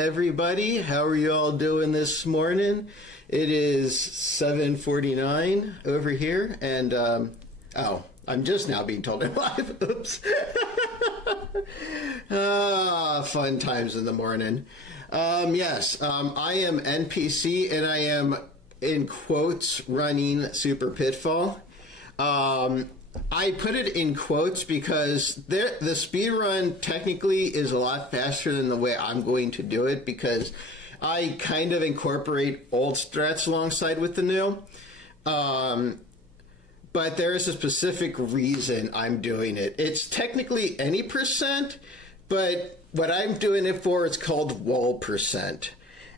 everybody. How are you all doing this morning? It is 7:49 over here, and I'm just now being told I'm live. Oops. Fun times in the morning. Yes, I am NPC, and I am, in quotes, running Super Pitfall. I put it in quotes because the speed run technically is a lot faster than the way I'm going to do it, because I kind of incorporate old strats alongside with the new. But there is a specific reason I'm doing it. It's technically any percent, but what I'm doing it for is called wall percent.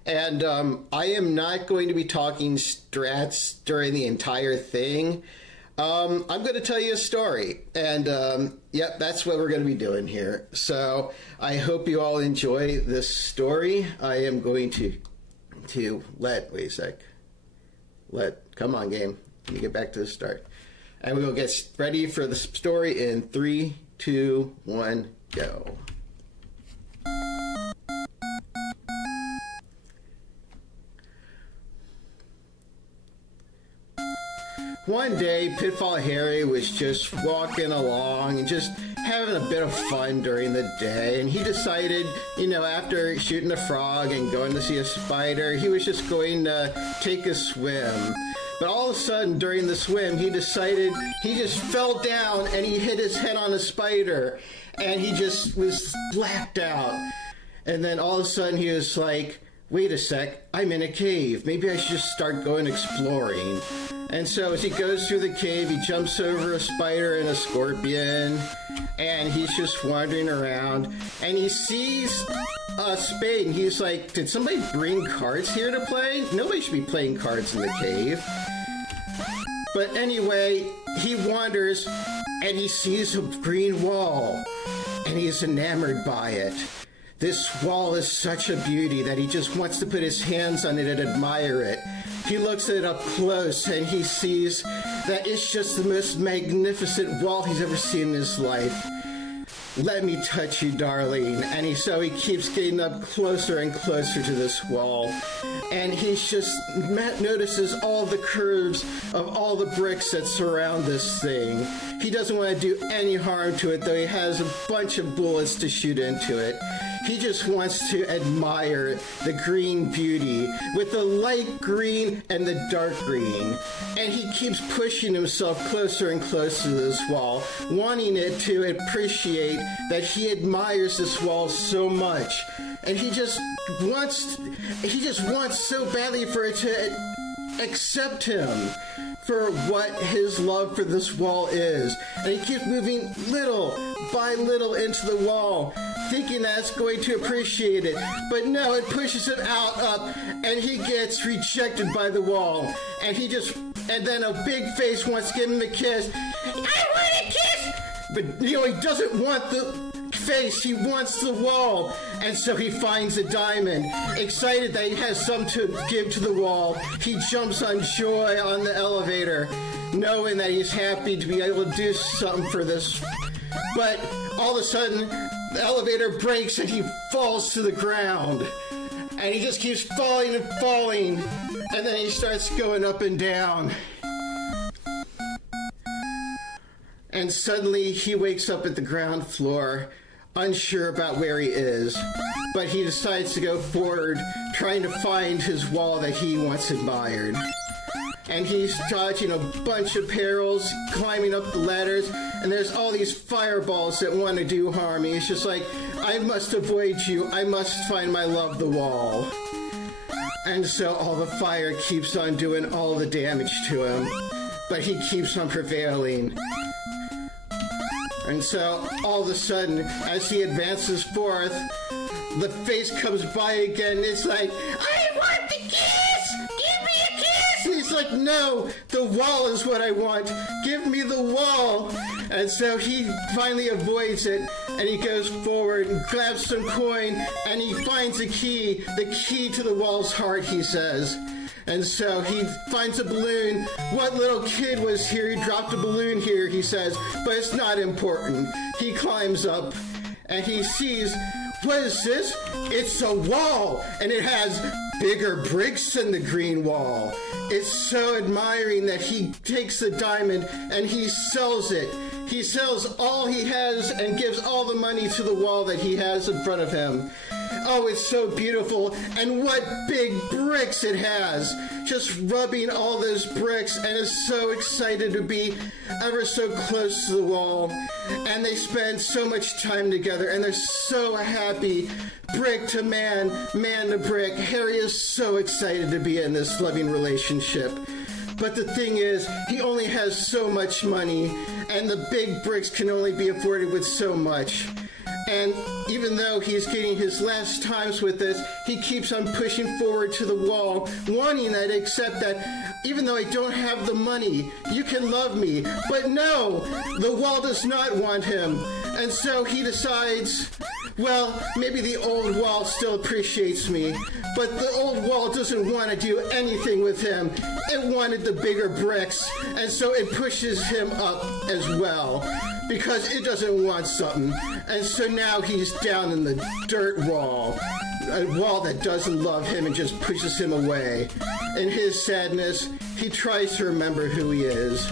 And I am not going to be talking strats during the entire thing. I'm going to tell you a story, and yep, that's what we're going to be doing here. So I hope you all enjoy this story. I am going to wait a sec. Come on, game. Let me get back to the start. And we will get ready for the story in 3, 2, 1, go. One day, Pitfall Harry was just walking along and just having a bit of fun during the day, and he decided, after shooting a frog and going to see a spider, he was just going to take a swim. But all of a sudden, during the swim, he decided he just fell down and he hit his head on a spider, and he just was blacked out. And then all of a sudden, he was like, wait a sec, I'm in a cave. Maybe I should just start going exploring. And so as he goes through the cave, he jumps over a spider and a scorpion, and he's just wandering around, and he sees a spade, and he's like, did somebody bring cards here to play? Nobody should be playing cards in the cave. But anyway, he wanders, and he sees a green wall, and he's enamored by it. This wall is such a beauty that he just wants to put his hands on it and admire it. He looks at it up close, and he sees that it's just the most magnificent wall he's ever seen in his life. Let me touch you, darling. And so he keeps getting up closer and closer to this wall. And Matt notices all the curves of all the bricks that surround this thing. He doesn't want to do any harm to it, though he has a bunch of bullets to shoot into it. He just wants to admire the green beauty with the light green and the dark green. And he keeps pushing himself closer and closer to this wall, wanting it to appreciate that he admires this wall so much. And he just wants so badly for it to accept him for what his love for this wall is. And he keeps moving little by little into the wall, thinking that it's going to appreciate it. But no, it pushes him up, and he gets rejected by the wall. And then a big face wants to give him a kiss. I want a kiss! But, he doesn't want the face, he wants the wall. And so he finds a diamond. Excited that he has something to give to the wall, he jumps on joy on the elevator, knowing that he's happy to be able to do something for this. But all of a sudden, the elevator breaks and he falls to the ground. And he just keeps falling and falling. And then he starts going up and down. And suddenly he wakes up at the ground floor, unsure about where he is. But he decides to go forward, trying to find his wall that he once admired. And he's dodging a bunch of perils, climbing up the ladders, and there's all these fireballs that want to do harm. He's just like, I must avoid you. I must find my love, the wall. And so all the fire keeps on doing all the damage to him, but he keeps on prevailing. And so all of a sudden, as he advances forth, the face comes by again. It's like, I want the kiss! Give me a kiss! And he's like, no, the wall is what I want. Give me the wall. And so he finally avoids it, and he goes forward and grabs some coin, and he finds a key, the key to the wall's heart, he says. And so he finds a balloon. What little kid was here? He dropped a balloon here, he says, but it's not important. He climbs up, and he sees what is this? It's a wall, and it has bigger bricks than the green wall. It's so admiring that he takes the diamond and he sells it. He sells all he has and gives all the money to the wall that he has in front of him. Oh, it's so beautiful, and what big bricks it has. Just rubbing all those bricks, and is so excited to be ever so close to the wall. And they spend so much time together, and they're so happy. Brick to man, man to brick. Harry is so excited to be in this loving relationship. But the thing is, he only has so much money, and the big bricks can only be afforded with so much. And even though he's getting his last times with this, he keeps on pushing forward to the wall, wanting that, except that even though I don't have the money, you can love me. But no, the wall does not want him. And so he decides, well, maybe the old wall still appreciates me, but the old wall doesn't want to do anything with him. It wanted the bigger bricks, and so it pushes him up as well, because it doesn't want something. And so now he's down in the dirt wall, a wall that doesn't love him and just pushes him away. In his sadness, he tries to remember who he is.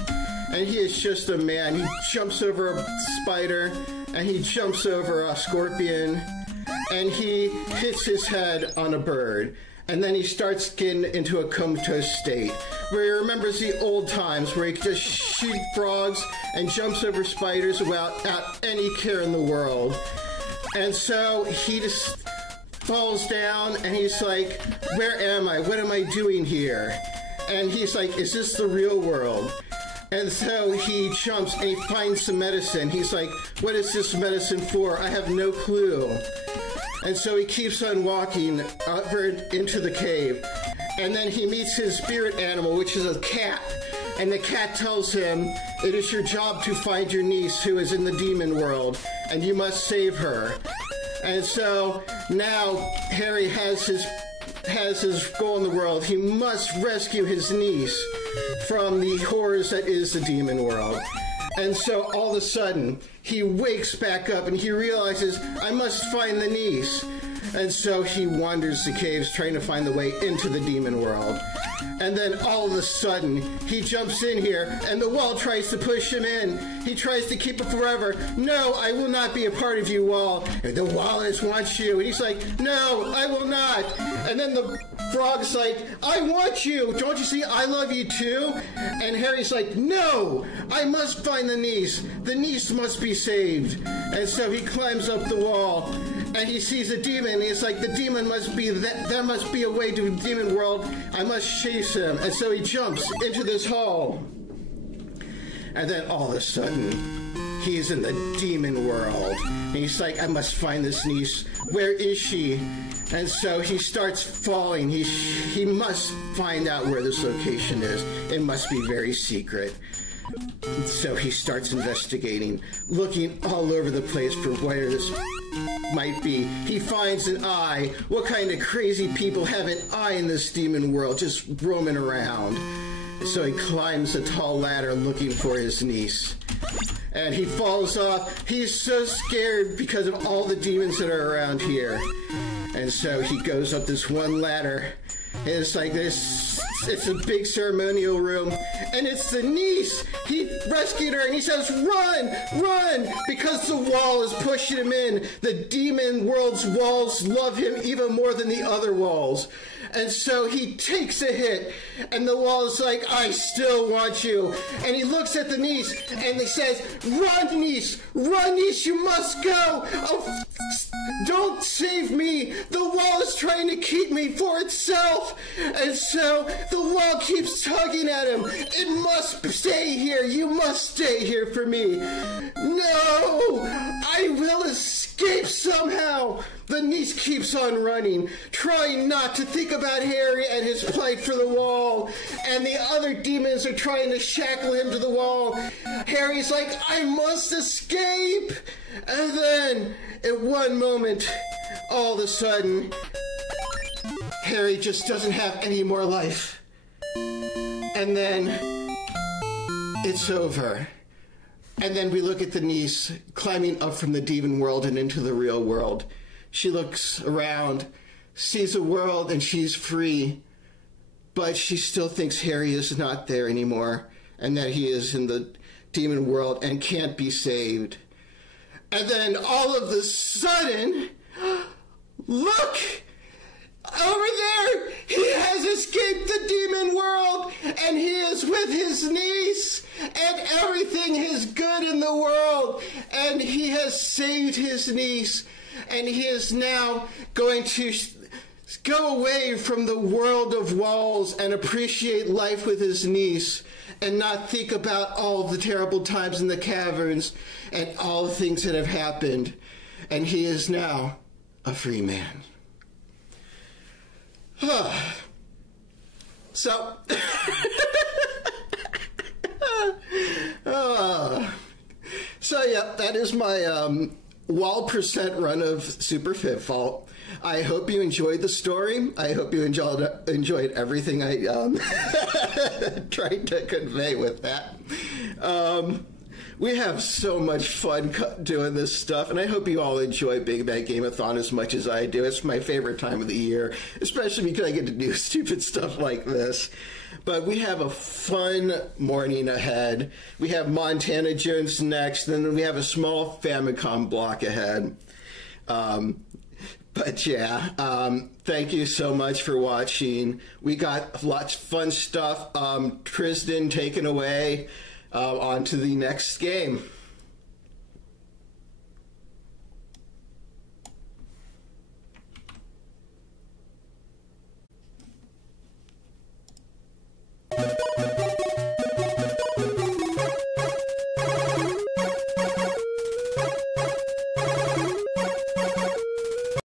And he is just a man. He jumps over a spider, and he jumps over a scorpion, and he hits his head on a bird. And then he starts getting into a comatose state, where he remembers the old times where he could just shoot frogs and jumps over spiders without any care in the world. And so he just falls down, and he's like, where am I? What am I doing here? And he's like, is this the real world? And so he jumps and he finds some medicine. He's like, what is this medicine for? I have no clue. And so he keeps on walking over into the cave. And then he meets his spirit animal, which is a cat. And the cat tells him, it is your job to find your niece who is in the demon world, and you must save her. And so now Harry has his goal in the world. He must rescue his niece from the horrors that is the demon world. And so all of a sudden, he wakes back up and he realizes, I must find the niece. And so he wanders the caves trying to find the way into the demon world. And then all of a sudden, he jumps in here, and the wall tries to push him in. He tries to keep it forever. No, I will not be a part of you, wall. The wall wants you. And he's like, no, I will not. And then the frog's like, I want you. Don't you see, I love you too? And Harry's like, no, I must find the niece. The niece must be saved. And so he climbs up the wall, and he sees a demon. And he's like, the demon must be, there must be a way to the demon world. I must chase him. And so he jumps into this hall. And then all of a sudden, he's in the demon world. And he's like, I must find this niece. Where is she? And so he starts falling. He must find out where this location is. It must be very secret. So he starts investigating, looking all over the place for where this might be. He finds an eye. What kind of crazy people have an eye in this demon world, just roaming around? So he climbs a tall ladder looking for his niece. And he falls off. He's so scared because of all the demons that are around here. And so he goes up this one ladder. And it's like this, it's a big ceremonial room. And it's the niece. He rescued her and he says, run, run, because the wall is pushing him in. The demon world's walls love him even more than the other walls. And so he takes a hit, and the wall is like, I still want you. And he looks at the niece, and he says, run, niece, you must go. Oh, don't save me. The wall is trying to keep me for itself. And so the wall keeps tugging at him. It must stay here. You must stay here for me. No, I will escape somehow. The niece keeps on running, trying not to think about Harry and his plight for the wall. And the other demons are trying to shackle him to the wall. Harry's like, I must escape. And then, at one moment, all of a sudden, Harry just doesn't have any more life. And then, it's over. And then we look at the niece climbing up from the demon world and into the real world. she looks around, sees the world, and she's free. But she still thinks Harry is not there anymore, and that he is in the demon world and can't be saved. And then all of a sudden, look! Over there, he has escaped the demon world, and he is with his niece, and everything is good in the world, and he has saved his niece, and he is now going to go away from the world of walls and appreciate life with his niece, and not think about all the terrible times in the caverns and all the things that have happened, and he is now a free man. So, so yeah, that is my wall percent run of Super Pitfall. I hope you enjoyed the story. I hope you enjoyed everything I tried to convey with that. We have so much fun doing this stuff, and I hope you all enjoy Big Bad Game-A-Thon as much as I do. It's my favorite time of the year, especially because I get to do stupid stuff like this. But we have a fun morning ahead. We have Montana Jones next, and then we have a small Famicom block ahead. But yeah, thank you so much for watching. We got lots of fun stuff. Tristan taken away. On to the next game.